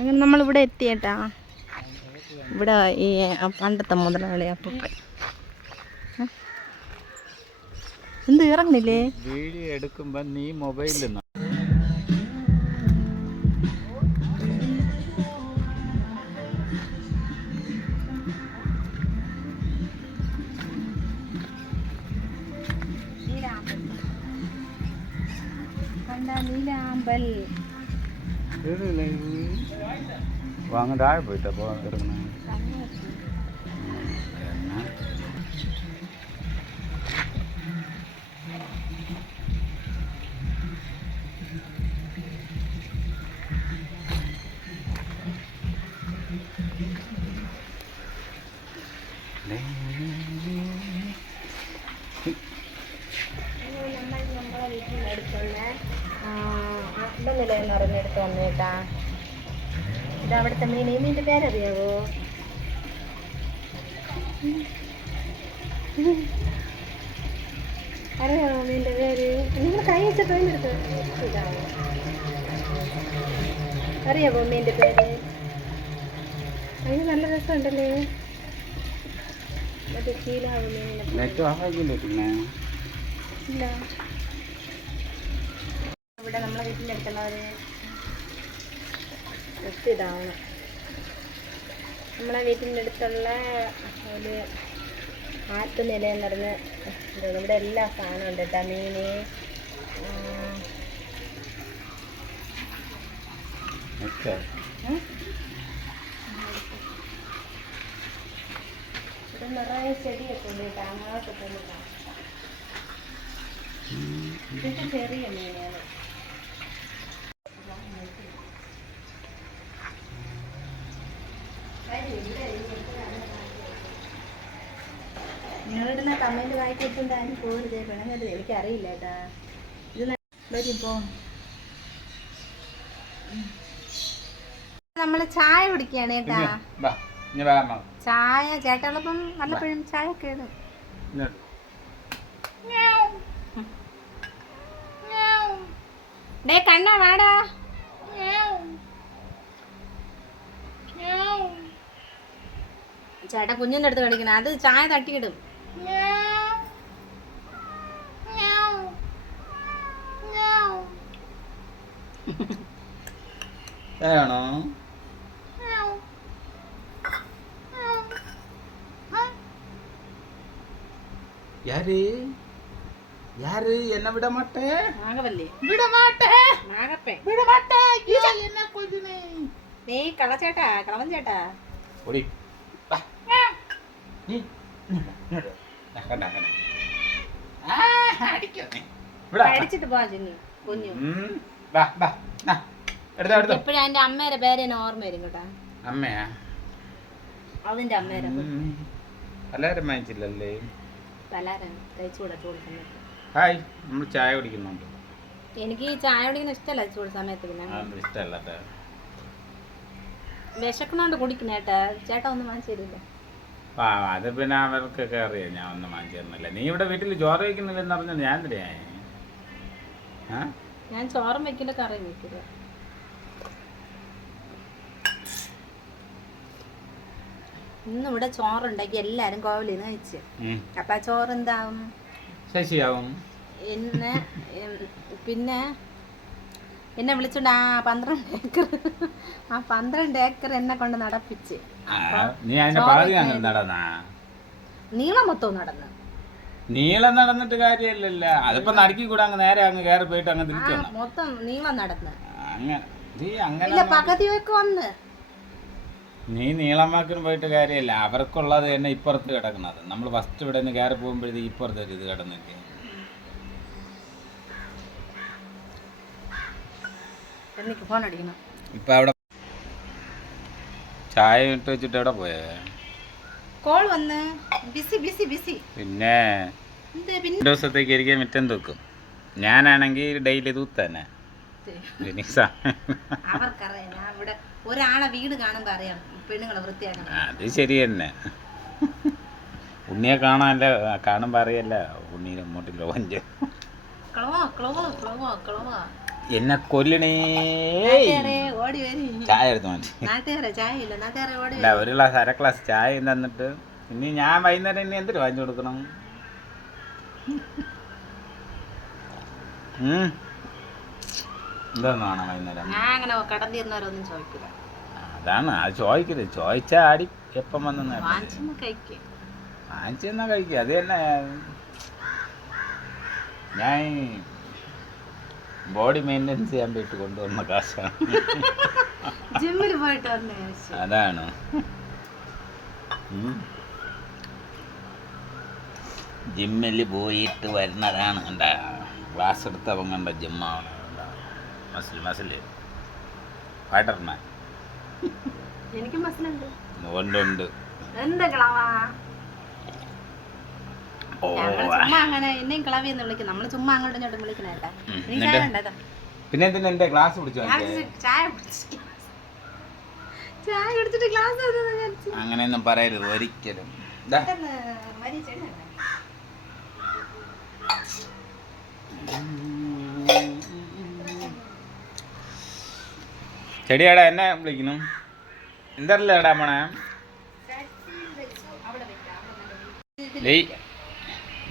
അങ്ങനെ നമ്മളിവിടെ എത്തിയേട്ടാ. ഇവിടെ ഈ പണ്ടത്തെ മുതലാളി അപ്പൂപ്പൻ. എന്ത് ഇറങ്ങുന്നില്ലേ? വീഡിയോ എടുക്കുമ്പോ നീ മൊബൈലിൽ നീലാമ്പൽ വാങ്ങ താഴെ പോയിട്ടാ പോകാൻ കിടക്കണ. നമ്മളെ വീട്ടിനടുത്തുള്ള അമ്പനിലയെന്ന് പറഞ്ഞെടുത്ത് വന്നേട്ടാ. ഇത് അവിടുത്തെ മീനിൻ്റെ പേരറിയാവോ? അറിയാമോ മീനിൻ്റെ പേര്? നിങ്ങൾ കൈ വെച്ച പേരെടുത്ത് ഇതാവോ? അറിയാമോ മീനിൻ്റെ പേര്? അതിന് നല്ല രസമുണ്ടല്ലേ. മറ്റേ ചീലാവ് മീനിനെ ഇല്ല. ഇവിടെ നമ്മളെ വീട്ടിലെടുത്തുള്ളവര് ഇതാവണം. നമ്മളെ വീട്ടിൻ്റെ അടുത്തുള്ള ഒരു ആറ്റുനിലയെന്ന് പറഞ്ഞ് ഇവിടെ എല്ലാ സാധനവും ഉണ്ട് കേട്ടോ. മീന് ഇവിടെ നിറയെ ചെടിയൊക്കെ ഉണ്ട് കേട്ടോ. അങ്ങോട്ട് പോകുമ്പോൾ ഇതൊക്കെ ചെറിയ മീനാണ്. നിങ്ങളിടുന്ന കമൻറ്റ് വായിച്ചിട്ടുണ്ട്. അതിന് പോരുത് പിണങ്ങരുത്. എനിക്കറിയില്ല കേട്ടാ. ഇത് വരുമ്പോ നമ്മള് ചായ കുടിക്കുകയാണ് കേട്ടാ. ചായ ചേട്ടനൊപ്പം വല്ലപ്പോഴും ചായ ഒക്കെ ഇടും. ഡേ കണ്ണാ വാടാ. ചേട്ടാ കുഞ്ഞിൻ്റെ അടുത്ത് കളിക്കണം. അത് ചായ തട്ടിയിടും. ആണോ? யாரு யாரு என்ன விட மாட்டேன். நாகவல்லி விட மாட்டேன். நாகப்பே விட மாட்டேன். என்ன கொஞ்சமே நீ களச்சேட்டா களவன் சேட்டா ஓடி வா நீ நகன நகன அடிக்கவே விட അടിച്ചിട്ട് പോ ജിന്നി കുഞ്ഞു. വാ വാ നാ എടുത്തോ എടുത്തോ. എപ്പോഴും എൻ്റെ അമ്മേരെ പേര് എന്നെ ഓർമ്മ വരും കേട്ടാ. അമ്മയാ? അതിൻ്റെ അമ്മേരെ എല്ലാവരും വാങ്ങിച്ചില്ലല്ലേ? പലരും തയ്ച്ചു കൊടുത്ത സമയത്ത്. ഹായ്, നമ്മൾ ചായ കുടിക്കുന്നുണ്ട്. എനിക്ക് ചായ കുടിക്കുന്ന ഇഷ്ടമല്ല ചൂട് സമയത്ത്. പിന്നെ ഇഷ്ടമല്ല. വിശക്കണോണ്ട് കുടിക്കുന്ന ചേട്ടാ. ചേട്ടാ ഒന്നും വാങ്ങിച്ചു തരില്ല. ആ അത് പിന്നെ അവർക്കൊക്കെ അറിയാം. ഞാൻ ഒന്നും വാങ്ങിച്ചു തരുന്നില്ല. നീ ഇവിടെ വീട്ടിൽ ചോറ് വയ്ക്കുന്നില്ലെന്ന് പറഞ്ഞത് ഞാൻ തന്നെയാ. ഞാൻ ചോറും വെക്കില്ല കറിയും വെക്കില്ല. ഇന്ന് ഇവിടെ ചോറുണ്ടാക്കി എല്ലാരും കോവിലിൽ നിന്ന് കഴിച്ച്. അപ്പൊ ആ ചോറ് എന്താവും? ശശിയാവും. പിന്നെ എന്നെ വിളിച്ചോണ്ട് 12 ഏക്കർ എന്നെ കൊണ്ട് നടപ്പിച്ച്. നീളം മൊത്തവും നടന്ന്. നീളം നടന്നിട്ട് കാര്യമില്ലല്ല. അതിപ്പോ നടുക്കി കൂടെ അങ്ങ് നേരെ അങ്ങ് കയറി പോയിട്ട് അങ്ങ് തിരിച്ചു മൊത്തം നീളം നടന്ന്. അങ്ങനെ പകുതിയൊക്കെ വന്ന്. നീ നീളമാക്കിന് പോയിട്ട് കാര്യമില്ല. അവർക്കുള്ളത് തന്നെ ഇപ്പുറത്ത് കിടക്കുന്നത്. നമ്മൾ ഫസ്റ്റ് ഇവിടെ നിന്ന് കയറി പോകുമ്പോഴത്തേക്ക് ഇപ്പുറത്ത് ഒരു ഇത് കിടന്നിട്ട് ഇപ്പൊ അവിടെ ചായ ഇട്ട് വെച്ചിട്ട് എവിടെ പോയേ? കോൾ വന്ന് ബിസി ബിസി ബിസി. പിന്നെ ദിവസത്തേക്ക് ഇരിക്കാൻ മിറ്റം തൂക്കും. ഞാനാണെങ്കിൽ ഡെയിലി തൂത്തന്നെ. ഒരാളെ വീട് കാണുമ്പോ അറിയാം പെണ്ണുങ്ങളെ വൃത്തിയാക്കണം. അത് ശരി തന്നെ. ഉണ്ണിയെ കാണാനല്ല കാണുമ്പോ അറിയല്ല ഉണ്ണീനെ അങ്ങോട്ടില്ല വഞ്ച എന്നെ കൊല്ലണേ. ഓടി വരും. ചായ എടുത്തു മാറ്റി. നാട്ടുകാരെ ചായ ഇല്ല, നാട്ടുകാരെ ഓടി അല്ല, ഒരു ഗ്ലാസ് 1/2 ഗ്ലാസ് ചായ തന്നിട്ട് ഇനി ഞാൻ വൈകുന്നേരം ഇനി എന്തിനു വാങ്ങിച്ചു കൊടുക്കണം? എന്താന്ന് വേണം വൈകുന്നേരം? ഞാൻ അങ്ങനെ കടം തീർന്നവരൊന്നും ചോദിക്കില്ല. അതാണ് അത് ചോദിക്കരുത്. ചോദിച്ചാൽ ആടി എപ്പം വന്നു വാങ്ങിച്ചെന്നാ കഴിക്കും. വാങ്ങിച്ചെന്നാ കഴിക്കുക. അത് തന്നെ ഞാൻ ബോഡി മെയിൻ്റെനൻസ് ചെയ്യാൻ പോയിട്ട് കൊണ്ടുവന്ന കാശാണ്. ജിമ്മിൽ പോയിട്ട് വന്നേ. അതാണ് ജിമ്മിൽ പോയിട്ട് വരുന്നതാണ്. കണ്ട ക്ലാസ് എടുത്തവൻ കണ്ട ജിമ്മാണ്. മസിൽ ഫൈറ്റർമാൻ. എനിക്ക് മസിലുണ്ട്. ഉണ്ട്. എന്താ കളവാ? ചുമ്മാ അങ്ങനെ എന്നെയും കളവി എന്ന് വിളിക്കും. നമ്മള് ചുമ്മാ അങ്ങോട്ടും ഇങ്ങോട്ടും വിളിക്കണേട്ടാ. പിന്നെ എന്തിനാ എന്റെ ഗ്ലാസ് പിടിച്ചു? ചായ കുടിച്ചിട്ട് ഗ്ലാസ് അങ്ങനെയൊന്നും പറയരുത് ഒരിക്കലും. ചെടിയാടാ എന്നെ വിളിക്കുന്നു. എന്തല്ലേടാ മോണെ?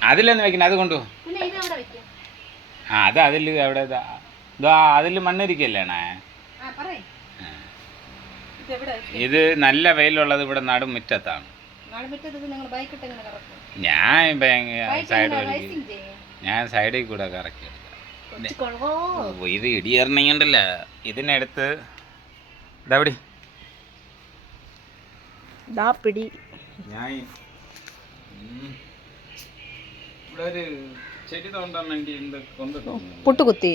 അതിലൊന്ന് വെക്കണം. അത് കൊണ്ടുപോ. ആ അത് അതിൽ അവിടെ അതിൽ മണ്ണിരിക്കല്ലേണേ. ഇത് നല്ല വെയിലുള്ളത് ഇവിടെ നടുമുറ്റത്താണ്. ഞാൻ സൈഡിൽ കൂടെ കറക്കി. ഇത് ഇടിയറിഞ്ഞുണ്ടല്ല. ഇതിനടുത്ത് ഇതാവിടി ഞാൻ ഇവിടെ ഒരു ചെടി തോണ്ടാൻ വേണ്ടി കൊണ്ടിട്ടു. പുട്ടുകുത്തി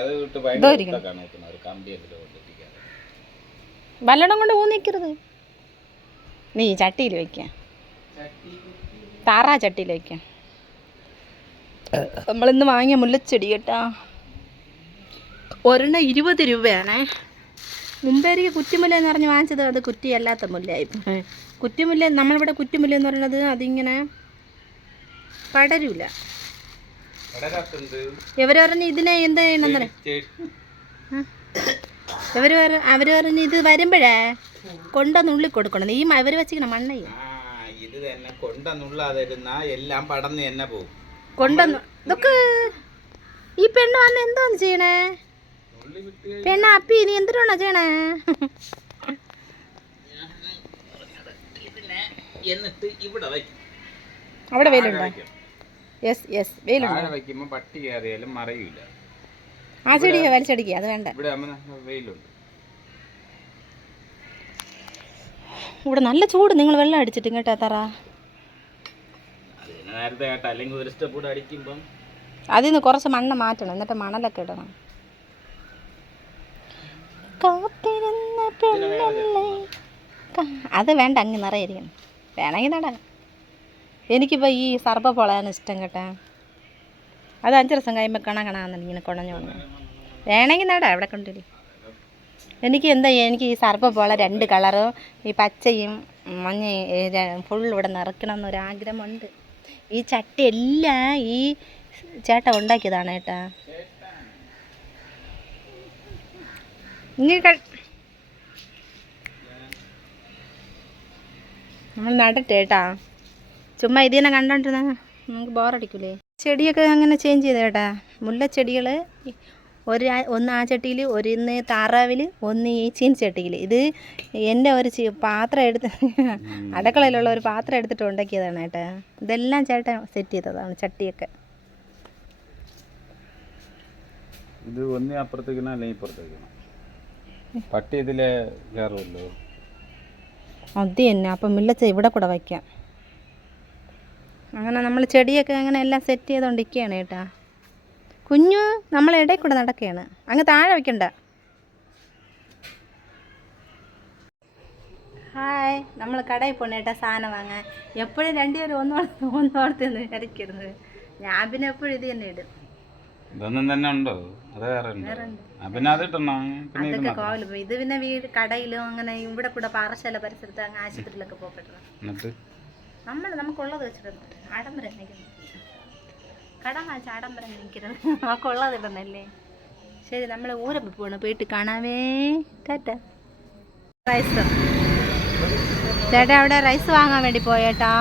അത് വിട്ട് ഭയങ്കര കമ്പി വല്ലടം കൊണ്ട് ഊന്നിക്കരുത്. നീ ചട്ടിയിൽ വെക്കാം. താറാ ചട്ടിയിൽ വെക്കാം. നമ്മളിന്ന് വാങ്ങിയ മുല്ലച്ചെടി കേട്ടാ. ഒരെണ്ണം 20 രൂപയാണേ. മുമ്പേരിക്ക് കുറ്റിമുല്ല എന്ന് പറഞ്ഞ് വാങ്ങിച്ചത് അത് കുറ്റിയല്ലാത്ത മുല്ലയായി. കുറ്റിമുല്ല നമ്മളിവിടെ കുറ്റിമുല്ല എന്ന് പറയുന്നത് അതിങ്ങനെ പടരൂല. ഇവർ പറഞ്ഞ് ഇതിനെ എന്ത് ചെയ്യണമെന്ന് അവര് പറഞ്ഞ് ഇത് വരുമ്പോഴേ കൊണ്ടുവന്നുള്ളി കൊടുക്കണം. ഈ അവര് വെച്ചിരിക്കണം മണ്ണയ്യ കൊണ്ടുവന്നു. ഇതൊക്കെ ഈ പെണ്ണ് വന്ന് എന്തോന്ന് ചെയ്യണേ? പെണ്ണ അപ്പി നീ എന്തിനാണോ ചെയ്യണേ? അവിടെ വെയിലുണ്ടോ? Yes yes വെയിലുണ്ടോ? പട്ടി കയറിയാലും മറയൂല. ആ ചെടി വലിച്ചടിക്കുക. അത് വേണ്ട. ഇവിടെ നല്ല ചൂട്. നിങ്ങൾ വെള്ളം അടിച്ചിട്ട് കേട്ടാ തറ. അതിൽ നിന്ന് കുറച്ച് മണ്ണ് മാറ്റണം. എന്നിട്ട് മണലൊക്കെ ഇടണം. അത് വേണ്ട, അങ്ങ് നിറയിരിക്കണം. വേണമെങ്കിൽ നടാം. എനിക്കിപ്പോൾ ഈ സർപ്പ പൊളയാണ് ഇഷ്ടം കേട്ടാ. അത് 5 ദിവസം കഴിയുമ്പോൾ കണാന്ന് ഇങ്ങനെ കുണഞ്ഞു വന്നു. വേണമെങ്കിൽ നടാം. എവിടെ കൊണ്ടില്ല. എനിക്ക് ഈ സർപ്പ പോള 2 കളറും ഈ പച്ചയും മഞ്ഞയും ഫുൾ ഇവിടെ നിറയ്ക്കണം എന്നൊരാഗ്രഹമുണ്ട്. ഈ ചട്ടി എല്ലാം ഈ ചേട്ട ഉണ്ടാക്കിയതാണ് കേട്ടാ. ഇനി നമ്മൾ നടട്ടെ കേട്ടാ. ചുമ്മാ ഇതിനെ കണ്ടോണ്ടിരുന്ന നമുക്ക് ബോറടിക്കൂലേ. ചെടിയൊക്കെ അങ്ങനെ ചേഞ്ച് ചെയ്ത കേട്ടാ. മുല്ലച്ചെടികൾ ഒന്ന് ആ ചട്ടിയിൽ, ഒന്ന് താറാവിൽ, ഒന്ന് ഈ ചീനിച്ചട്ടിയിൽ. ഇത് എൻ്റെ ഒരു പാത്രം എടുത്ത് അടുക്കളയിലുള്ള ഒരു പാത്രം എടുത്തിട്ട് ഉണ്ടാക്കിയതാണ് കേട്ടാ. ഇതെല്ലാം ചേട്ടൻ സെറ്റ് ചെയ്തതാണ് ചട്ടിയൊക്കെ. ഇത് ഒന്നേ അപ്പുറത്തേക്കണോ അല്ലെങ്കിൽ ഇപ്പുറത്തേക്കണോ? പട്ടി ഇതിലെ കയറുമല്ലോ. അത് തന്നെ. അപ്പം മുല്ലച്ച ഇവിടെ കൂടെ വയ്ക്കാം. അങ്ങനെ നമ്മൾ ചെടിയൊക്കെ അങ്ങനെ എല്ലാം സെറ്റ് ചെയ്തുകൊണ്ടിരിക്കുകയാണ് കേട്ടാ. കുഞ്ഞു നമ്മളിടയിൽ കൂടെ നടക്കുകയാണ്. അങ്ങ് താഴെ വയ്ക്കണ്ട. ഹായ്. നമ്മൾ കടയിൽ പോണ കേട്ടാ സാധനം വാങ്ങാൻ. എപ്പോഴും 2 പേരും ഒന്നോടത്തുനിന്ന് ഇരക്കരുത്. ഞാൻ പിന്നെ എപ്പോഴും ഇത് തന്നെ ഇടും. ഇതൊന്നും തന്നെ ഉണ്ടോ? അതൊക്കെ കോവില് പോയി. ഇത് പിന്നെ വീട് കടയിലും അങ്ങനെ ഇവിടെ കൂടെ പാറശാല പരിസരത്ത് അങ്ങ് ആശുപത്രിയിലൊക്കെ പോകപ്പെട്ടത്. നമുക്കുള്ളത് വെച്ചിട്ടുണ്ട്. ആഡംബരം നിൽക്കുന്നത് കടം വാങ്ങിച്ച ആഡംബരം നിൽക്കരുത്. നമുക്കുള്ളത് ഇടുന്നല്ലേ. ശരി, നമ്മൾ ഊരമ്പ് പോകണം, പോയിട്ട് കാണാവേ. ടാറ്റ. റൈസ് ചേട്ടാ അവിടെ റൈസ് വാങ്ങാൻ വേണ്ടി പോയേട്ടാ.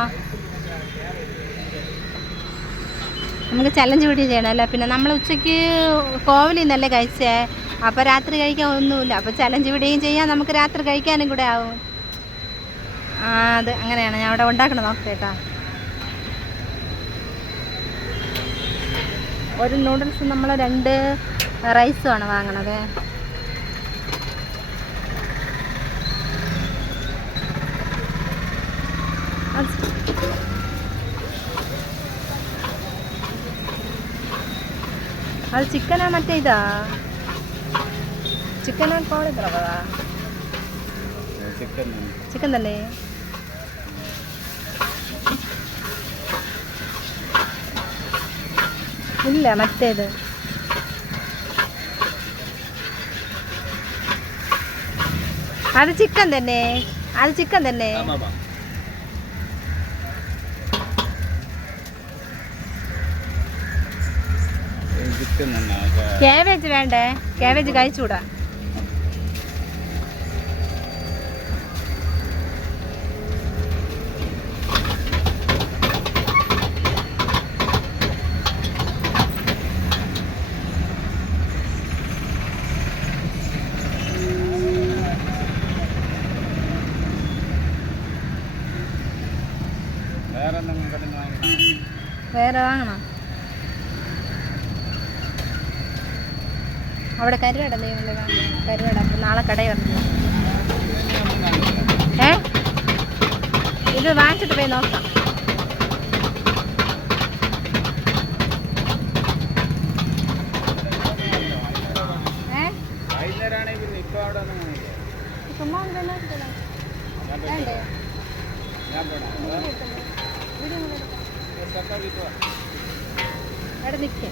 നമുക്ക് ചലഞ്ച് വീഡിയോ ചെയ്യണമല്ലോ. പിന്നെ നമ്മൾ ഉച്ചയ്ക്ക് കോവിലിൽ നിന്നല്ലേ കഴിച്ചേ, അപ്പോൾ രാത്രി കഴിക്കാൻ ഒന്നുമില്ല. അപ്പോൾ ചലഞ്ച് വീഡിയോയും ചെയ്യാം, നമുക്ക് രാത്രി കഴിക്കാനും കൂടെ ആവും. അത് അങ്ങനെയാണ് ഞാൻ അവിടെ ഉണ്ടാക്കണം. നോക്കേട്ടാ, ഒരു നൂഡിൽസ് നമ്മൾ 2 റൈസുമാണ് വാങ്ങണത്. അത് ചിക്കനാ മറ്റേ ഇതാ ചിക്കനാ കോളിഫ്ലവറാ? ചിക്കൻ തന്നെ. ഇല്ല മറ്റേത്. അത് ചിക്കൻ തന്നെ, അത് ചിക്കൻ തന്നെ. കാബേജ് വേണ്ടേ? കാബേജ് കഴിച്ചൂടാ. വേറെ വാങ്ങണം. അവിടെ കരുവട നെയ്മല്ലേ കരുവട. അപ്പം നാളെ കടയിൽ വന്നു. ഇത് വാങ്ങിച്ചിട്ട് പോയി നോക്കാം. ചുമ്മാ വേണ്ടേ? അവിടെ നിൽക്കേ.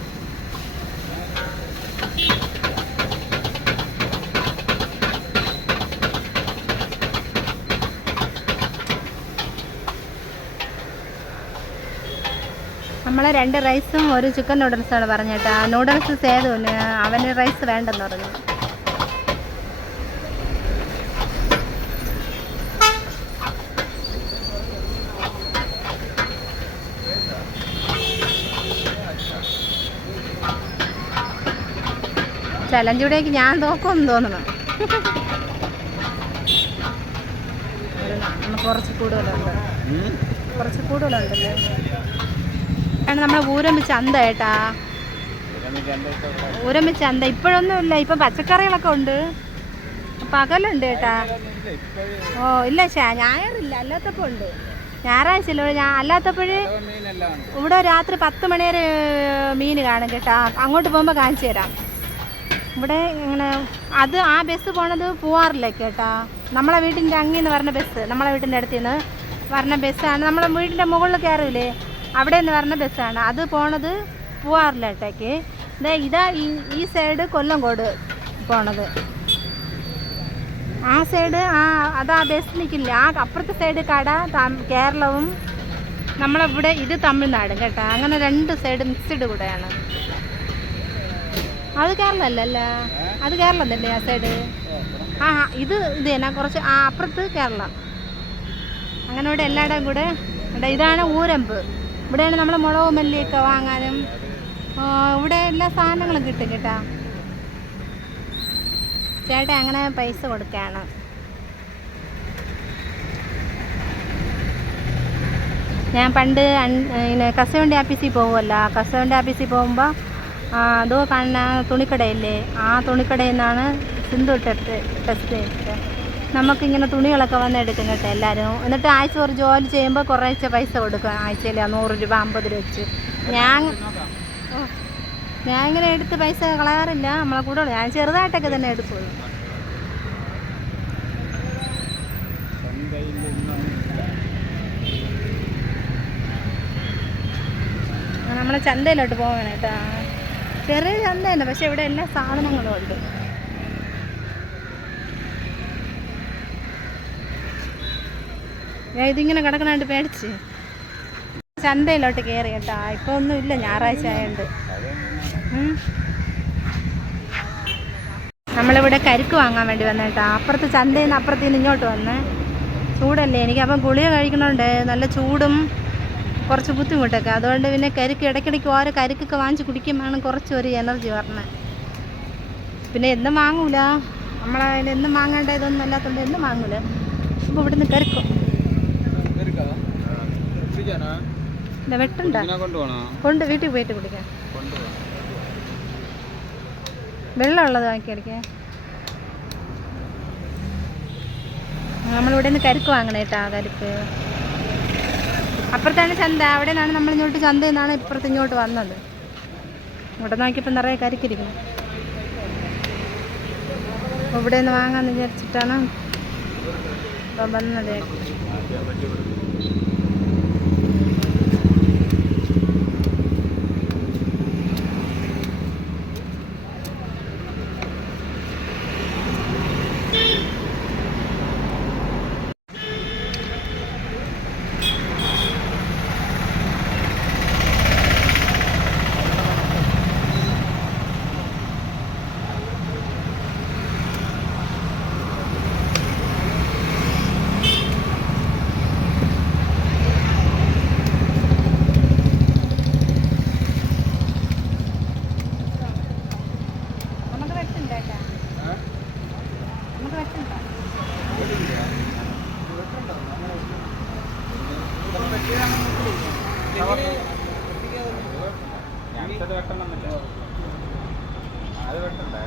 നമ്മൾ 2 റൈസും 1 ചിക്കൻ നൂഡിൽസാണ് പറഞ്ഞേട്ടാ. നൂഡിൽസ് സേതുവിന്, അവന് റൈസ് വേണ്ടെന്ന് പറഞ്ഞു. ചലഞ്ചൂടേക്ക് ഞാൻ തോക്കുമെന്ന് തോന്നണം. കുറച്ച് കൂടുതലുണ്ട്, കുറച്ച് കൂടുതലുണ്ടല്ലേ. നമ്മളെ ഊരമ്പ് ചന്ത ഏട്ടാ, ഊരമ്പ് ചന്ത. ഇപ്പോഴൊന്നും ഇല്ല, ഇപ്പം പച്ചക്കറികളൊക്കെ ഉണ്ട്, പകലുണ്ട് കേട്ടാ. ഓ ഇല്ല, ഞായറില്ല, അല്ലാത്തപ്പോൾ ഉണ്ട്. ഞായറാഴ്ച ഇല്ല, അല്ലാത്തപ്പോഴ് ഇവിടെ രാത്രി 10 മണി വരെ മീൻ കാണും കേട്ടാ. അങ്ങോട്ട് പോകുമ്പോൾ കാണിച്ചു തരാം. ഇവിടെ ഇങ്ങനെ അത് ആ ബസ് പോണത് പൂവാറിലേക്ക് കേട്ടാ. നമ്മളെ വീട്ടിൻ്റെ അങ്ങിന്ന് പറഞ്ഞ ബസ്, നമ്മളെ വീട്ടിൻ്റെ അടുത്ത് നിന്ന് പറഞ്ഞ ബസ്സാണ്. നമ്മളെ വീടിൻ്റെ മുകളിൽ കയറില്ലേ, അവിടെ നിന്ന് പറഞ്ഞ ബസ്സാണ്. അത് പോണത് പൂവാറിലേട്ടേക്ക്. ഇതാ ഈ സൈഡ് കൊല്ലംകോട് പോണത്. ആ സൈഡ് അതാ ബസ് നിൽക്കില്ല. ആ അപ്പുറത്തെ സൈഡ് കട കേരളവും നമ്മളിവിടെ ഇത് തമിഴ്നാടും കേട്ടോ. അങ്ങനെ 2 സൈഡ് മിക്സ്ഡ് കൂടെയാണ്. അത് കേരളം അല്ലല്ല, അത് കേരളം തന്നെ ആ സൈഡ്. ഇത് തന്നെ കുറച്ച് അപ്പുറത്ത് കേരളം. അങ്ങനെ ഇവിടെ എല്ലായിടവും കൂടെ. ഇതാണ് ഊരമ്പ്. ഇവിടെയാണ് നമ്മൾ മുളക് മല്ലിയൊക്കെ വാങ്ങാനും ഇവിടെ എല്ലാ സാധനങ്ങളും കിട്ടും കേട്ടാ. ചേട്ടാ അങ്ങനെ പൈസ കൊടുക്കുകയാണ്. ഞാൻ പണ്ട് കസവണ്ടി ആഫീസിൽ പോകുമല്ലോ, കസവണ്ടി ആഫീസിൽ പോകുമ്പോൾ അതോ കാണുന്ന തുണിക്കടയില്ലേ, ആ തുണിക്കടയിൽ നിന്നാണ് സിന്ധു ടെസ്റ്റ് നമുക്കിങ്ങനെ തുണികളൊക്കെ വന്ന് എടുക്കും കേട്ടോ എല്ലാവരും. എന്നിട്ട് ആഴ്ച ഒരു ജോലി ചെയ്യുമ്പോൾ കുറേശ്ശെ പൈസ കൊടുക്കും. ആഴ്ചയിൽ 100 രൂപ 50 രൂപ വെച്ച്. ഞാൻ ഇങ്ങനെ എടുത്ത് പൈസ കളയാറില്ല. നമ്മളെ കൂടെ ഞാൻ ചെറുതായിട്ടൊക്കെ തന്നെ എടുക്കുള്ളൂ. നമ്മളെ ചന്തയിലോട്ട് പോകണം കേട്ടോ. ചെറിയ ചന്ത തന്നെ, പക്ഷെ ഇവിടെ എല്ലാ സാധനങ്ങളും ഉണ്ട്. ഞാൻ ഇതിങ്ങനെ കിടക്കണാണ്ട് പേടിച്ച് ചന്തയിലോട്ട് കയറി കേട്ടോ. ഇപ്പോൾ ഒന്നും ഇല്ല, ഞായറാഴ്ച ആയതുകൊണ്ട്. നമ്മളിവിടെ കരിക്ക് വാങ്ങാൻ വേണ്ടി വന്നേട്ടാ. അപ്പുറത്ത് ചന്തയിൽ നിന്ന് അപ്പുറത്ത് നിന്ന് ഇങ്ങോട്ട് വന്ന് ചൂടല്ലേ എനിക്ക്, അപ്പം ഗുളിക കഴിക്കണോണ്ട് നല്ല ചൂടും കുറച്ച് ബുദ്ധിമുട്ടൊക്കെ. അതുകൊണ്ട് പിന്നെ കരിക്ക് ഇടയ്ക്കിടയ്ക്ക് ഓരോ കരിക്കൊക്കെ വാങ്ങിച്ച് കുടിക്കുമ്പോഴാണ് കുറച്ച് ഒരു എനർജി വരണേ. പിന്നെ എന്നും വാങ്ങൂല, നമ്മളതിൽ എന്നും വാങ്ങേണ്ട ഇതൊന്നും അല്ലാത്തതുകൊണ്ട് എന്നും വാങ്ങൂല. അപ്പോൾ ഇവിടുന്ന് കരിക്കും വെട്ടുണ്ടോ കൊണ്ട് വീട്ടിൽ പോയിട്ട് കുടിക്കാം. വെള്ളമുള്ളത് വാങ്ങി അടിക്കാൻ. നമ്മളിവിടെ നിന്ന് കരിക്ക് വാങ്ങണേ കേട്ടാ. കരിക്ക് അപ്പുറത്താണ് ചന്ത, അവിടെ നിന്നാണ് നമ്മൾ ഇങ്ങോട്ട് ചന്തയിൽ നിന്നാണ് ഇപ്പുറത്ത് ഇങ്ങോട്ട് വന്നത്. ഇവിടെ നോക്കിയപ്പോൾ നിറയെ കരിക്കിരിക്കുന്നു. അപ്പോൾ ഇവിടെ നിന്ന് വാങ്ങാമെന്ന് വിചാരിച്ചിട്ടാണ് ഇപ്പം വന്നത്. ഞങ്ങൾക്കത് വെട്ടണമെന്നില്ല, അത് വെട്ടണ്ടേ.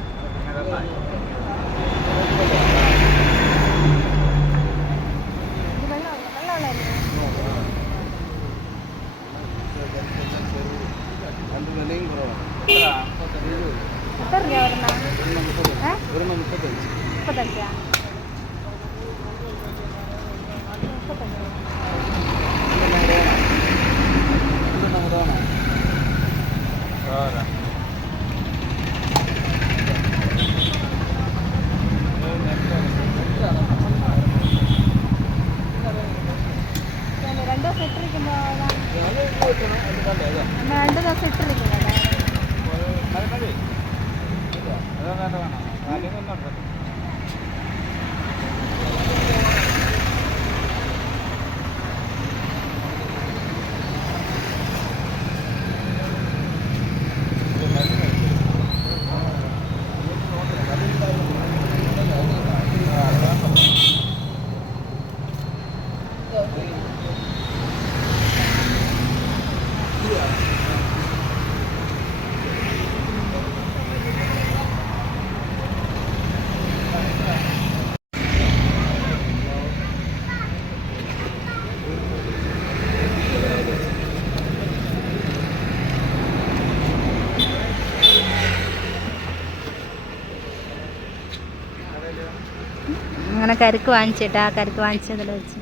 അങ്ങനെ കരിക്ക് വാങ്ങിച്ചിട്ടാ, കരിക്ക് വാങ്ങിച്ചതിൽ വെച്ച്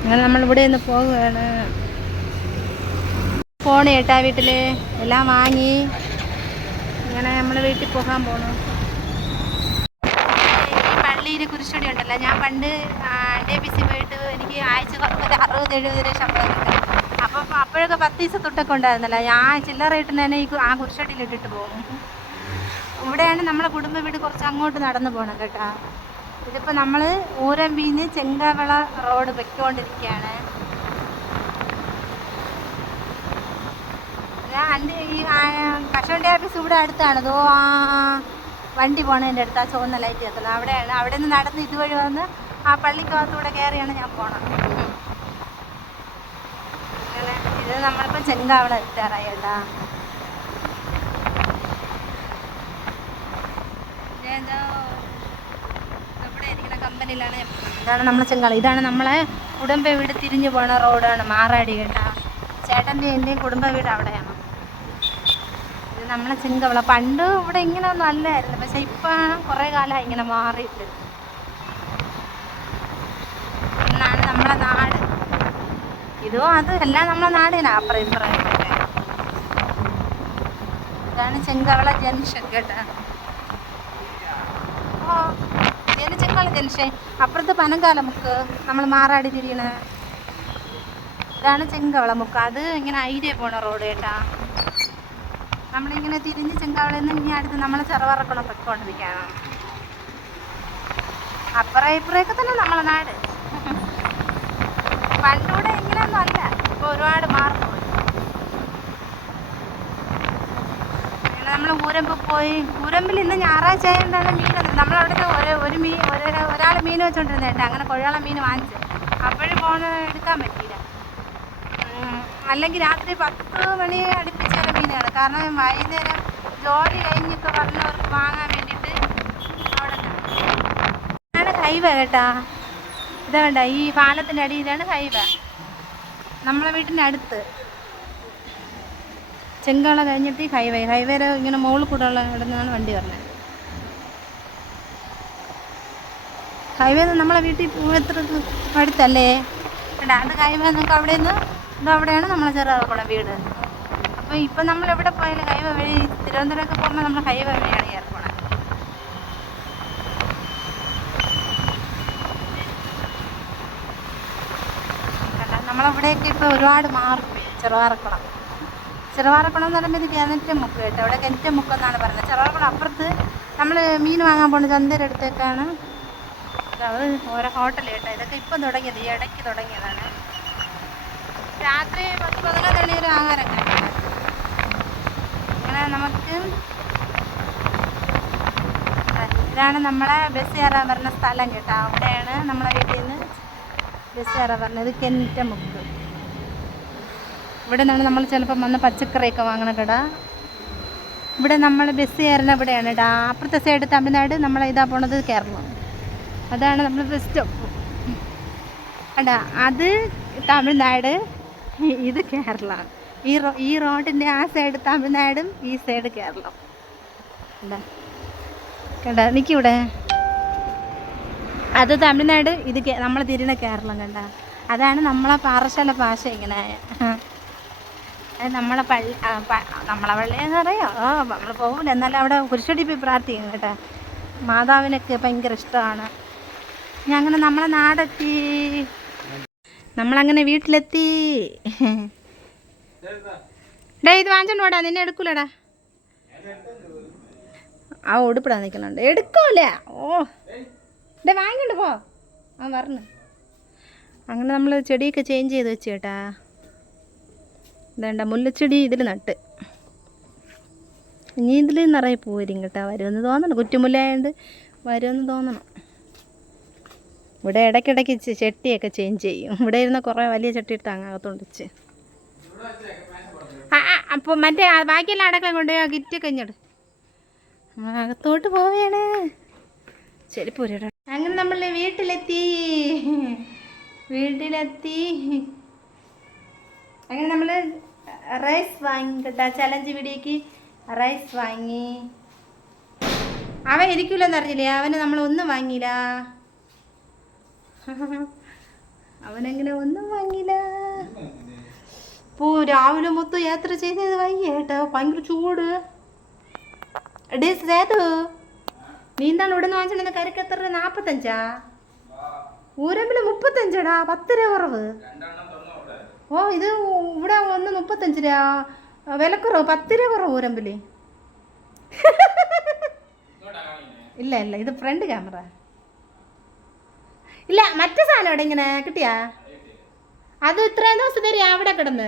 അങ്ങനെ നമ്മളിവിടെ നിന്ന് പോവുകയാണ്. പോണു ചേട്ടാ വീട്ടിൽ എല്ലാം വാങ്ങി ഇങ്ങനെ നമ്മൾ വീട്ടിൽ പോകാൻ പോണു. പള്ളിയിൽ കുരിശടി ഉണ്ടല്ലോ, ഞാൻ പണ്ട് DPC പോയിട്ട് എനിക്ക് ആഴ്ച ഒരു 60-70 രൂപ ശമ്പളം കിട്ടും. അപ്പം അപ്പോഴൊക്കെ 10 ദിവസത്തൊട്ടൊക്കെ ഉണ്ടായിരുന്നല്ലോ, ഞാൻ ചില്ലറ ഇട്ട് തന്നെ ഈ ആ കുരിശടിയിൽ ഇട്ടിട്ട് പോകും. ഇവിടെയാണ് നമ്മളെ കുടുംബ വീട്, കുറച്ച് അങ്ങോട്ട് നടന്നു പോകണം കേട്ടോ. ഇതിപ്പോൾ നമ്മൾ ഊരമ്പീന്ന് ചെങ്കവള റോഡ് പൊയ്ക്കൊണ്ടിരിക്കുകയാണ്. ഞാൻ ഈ കശുവണ്ടി ഓഫീസ് ഇവിടെ അടുത്താണ്. അതോ ആ വണ്ടി പോണതിൻ്റെ അടുത്ത് ആ ചുവന്ന ലൈറ്റ് എത്തണം, അവിടെയാണ്. അവിടെ നിന്ന് നടന്ന് ഇതുവഴി വന്ന് ആ പള്ളിക്കകത്തൂടെ കയറിയാണ് ഞാൻ പോണത്. അങ്ങനെ ഇത് നമ്മളിപ്പോൾ ചെങ്കവള എത്താറായി കേട്ടാ. ഇവിടെ ഇരിക്കുന്ന കമ്പനിയിലാണ്. ഇതാണ് നമ്മളെ ചെങ്കാള, ഇതാണ് നമ്മളെ കുടുംബ വീട് തിരിഞ്ഞു പോണ റോഡാണ്, മാറാടി കേട്ടാ. ചേട്ടൻ്റെ എൻ്റെയും കുടുംബ വീട് അവിടെയാണ്. ഇത് നമ്മളെ ചെങ്കവള. പണ്ട് ഇവിടെ ഇങ്ങനെ ഒന്നും അല്ലായിരുന്നു, പക്ഷെ ഇപ്പം കുറേ കാലമായി ഇങ്ങനെ മാറിയിട്ട്. എന്നാണ് നമ്മളെ നാട്. ഇതോ അത് എല്ലാം നമ്മളെ നാടിനാ, അപ്പുറം ഇപ്പുറം. ഇതാണ് ചെങ്കവള ജംഗ്ഷൻ കേട്ടാ. ഓ ഇതിന് ചെങ്ക ചെങ്കാള ജംഗ്ഷൻ, അപ്പുറത്ത് പനങ്കാലമുക്ക്, നമ്മൾ മാറാടി തിരിയണ ഇതാണ് ചെങ്കവളമുക്ക്. അത് ഇങ്ങനെ ഐഡിയ പോണ റോഡ് കേട്ടാ. നമ്മളിങ്ങനെ തിരിഞ്ഞ് ചെങ്കാവളയിൽ നിന്ന് ഇനി അടുത്ത് നമ്മളെ ചെറുവറക്കണം പൊയ്ക്കൊണ്ടിരിക്കുകയാണ്. അപ്പുറം ഇപ്പുറമൊക്കെ തന്നെ നമ്മളെ നാട്. പണ്ടൂടെ ഇങ്ങനെയൊന്നും അല്ല, ഇപ്പോൾ ഒരുപാട് മാറുന്നു. അങ്ങനെ നമ്മൾ ഊരമ്പ് പോയി. ഊരമ്പിൽ ഇന്ന് ഞായറാഴ്ച ആയതുകൊണ്ടാണ് മീൻ വന്നത്. നമ്മളവിടുത്തെ ഒരാൾ മീൻ വെച്ചോണ്ടിരുന്നത് കേട്ടോ. അങ്ങനെ കൊഴയാള മീൻ വാങ്ങിച്ചു. അപ്പോഴും ഫോൺ എടുക്കാൻ പറ്റിയില്ല. അല്ലെങ്കിൽ രാത്രി 10 മണി അടുപ്പിച്ച് വരെ മീനാണ്. കാരണം വൈകുന്നേരം ജോലി കഴിഞ്ഞൊക്കെ പറഞ്ഞവർക്ക് വാങ്ങാൻ വേണ്ടിയിട്ട് അവിടെ ആണ് ഹൈവേ കേട്ടാ. ഇതാ വേണ്ട, ഈ പാലത്തിൻ്റെ അടിയിലാണ് ഹൈവേ. നമ്മളെ വീട്ടിൻ്റെ അടുത്ത് ചെങ്കാള കഴിഞ്ഞിട്ട് ഹൈവേയിൽ ഇങ്ങനെ മുകളിൽ കൂടെ ഉള്ള ഇവിടെ നിന്നാണ് വണ്ടി പറഞ്ഞത്. ഹൈവേ നമ്മളെ വീട്ടിൽ എത്ര അടുത്തല്ലേ കേട്ടാ. അത് ഹൈവേ നമുക്ക് അവിടെ നിന്ന് ഇതവിടെയാണ് നമ്മളെ ചെറുകുളം വീട്. അപ്പോൾ ഇപ്പം നമ്മളെവിടെ പോയാലും ഹൈവേ വഴി, തിരുവനന്തപുരമൊക്കെ പോകുമ്പോൾ നമ്മൾ ഹൈവേ വഴിയാണ് കയറിപ്പോണത്. നമ്മളവിടെയൊക്കെ ഇപ്പോൾ ഒരുപാട് മാറിപ്പോയി. ചെറുവാറക്കുളം എന്ന് പറയുമ്പോൾ ഇത് കിണറ്റമുക്ക് കേട്ടോ. അവിടെ കിണറ്റമുക്ക് എന്നാണ് പറയുന്നത്. ചെറുവാറക്കുളം അപ്പുറത്ത് നമ്മൾ മീൻ വാങ്ങാൻ പോകുന്ന ചന്തയുടെ അടുത്തേക്കാണ്. അത് ഓരോ ഹോട്ടൽ കേട്ടോ. ഇതൊക്കെ ഇപ്പം തുടങ്ങിയത്, ഈ ഇടയ്ക്ക് തുടങ്ങിയതാണ്. രാത്രി 10-11 മണി വരെ ആഹാരം കഴിക്കണം. അങ്ങനെ നമുക്ക് ഇതാണ് നമ്മളെ ബസ് കയറാൻ പറഞ്ഞ സ്ഥലം കേട്ടോ. അവിടെയാണ് നമ്മളെ വീട്ടിൽ നിന്ന് ബസ് കയറാൻ പറഞ്ഞത്. കിണറ്റമുക്ക്. ഇവിടെ നിന്നാണ് നമ്മൾ ചിലപ്പം വന്ന് പച്ചക്കറിയൊക്കെ വാങ്ങണ കട. ഇവിടെ നമ്മൾ ബസ് കയറുന്ന ഇവിടെയാണ് കേട്ടോ. അപ്പുറത്തെ സൈഡ് തമിഴ്നാട്, നമ്മളെ ഇതാ പോണത് കേരളം. അതാണ് നമ്മൾ ബസ് സ്റ്റോപ്പ് കേട്ടോ. അത് തമിഴ്നാട്, ഇത് കേരളമാണ്. ഈ റോഡിൻ്റെ ആ സൈഡ് തമിഴ്നാടും ഈ സൈഡ് കേരളം കേട്ടോ. കേട്ടോ നിൽക്കിവിടെ, അത് തമിഴ്നാട്, ഇത് നമ്മൾ തിരിയണ കേരളം കണ്ട. അതാണ് നമ്മളെ പാറശാല ഭാഷ ഇങ്ങനെ. നമ്മളെ പള്ളി എന്ന് പറയാം. നമ്മൾ പോകില്ല, എന്നാലും അവിടെ കുരിശടി പോയി പ്രാർത്ഥിക്കും കേട്ടോ. മാതാവിനൊക്കെ ഭയങ്കര ഇഷ്ടമാണ്. ഞാൻ അങ്ങനെ നമ്മളെ നാടെത്തി, നമ്മളങ്ങനെ വീട്ടിലെത്തി. ഡേ ഇത് വാങ്ങിച്ചോണ്ട് പോടാ, നിന്നെ എടുക്കൂലടാ. ആ ഉടുപ്പിടാൻ നിൽക്കുന്നുണ്ട്, എടുക്കൂല. ഓ ഡേ വാങ്ങിക്കൊണ്ട് പോ, ആ പറഞ്ഞു. അങ്ങനെ നമ്മൾ ചെടിയൊക്കെ ചേഞ്ച് ചെയ്ത് വെച്ച് കേട്ടാ. ഇതേണ്ട മുല്ലച്ചെടി ഇതിൽ നട്ട്. ഇനി ഇതിൽ നിറയെ പൂ വരും കേട്ടോ. വരുമെന്ന് തോന്നണം, കുറ്റുമുല്ലായതുകൊണ്ട് വരുമെന്ന് തോന്നണം. ഇവിടെ ഇടയ്ക്കിടയ്ക്ക് ചട്ടിയൊക്കെ ചേഞ്ച് ചെയ്യും. ഇവിടെ ഇരുന്ന കുറേ വലിയ ചട്ടി എടുത്ത് അങ്ങകത്തോണ്ട് വെച്ച്. അപ്പോൾ മറ്റേ ബാക്കിയെല്ലാം അടക്കം കൊണ്ട് കിറ്റൊക്കെ ഇങ്ങോട്ട് അകത്തോട്ട് പോവുകയാണ്. ശരി പോരാ. അങ്ങനെ നമ്മൾ വീട്ടിലെത്തി. അങ്ങനെ നമ്മൾ റൈസ് വാങ്ങി കേട്ടോ. ചലഞ്ച് വീഡിയോക്ക് റൈസ് വാങ്ങി. അവൻ ഇരിക്കൂലെന്ന് അറിഞ്ഞില്ലേ, അവന് നമ്മളൊന്നും വാങ്ങിയില്ല. അവനങ്ങനെ ഒന്നും വാങ്ങിയില്ല. രാവിലെ മൊത്തം യാത്ര ചെയ്തത് വയ്യ കേട്ടോ. ഭയങ്കര ചൂട്. ഡേ സേതു, നീ എന്താണ് ഇവിടെ നിന്ന് വാങ്ങിച്ചിട്ടുണ്ടെന്ന്? കരക്ക് എത്ര? 45? ഊരമ്പിൽ 35 10 രൂപ കുറവ്. ഓ ഇത് ഇവിടെ ഒന്ന് 35 രൂപ വിലക്കുറവ്, 10 രൂപ കുറവ് ഊരമ്പിൽ. ഇല്ല ഇത് ഫ്രണ്ട് ക്യാമറ. ഇല്ല മറ്റേ സാധനം ഇവിടെ ഇങ്ങനെ കിട്ടിയാ. അത് ഇത്രയും ദിവസം തരും അവിടെ കിടന്ന്.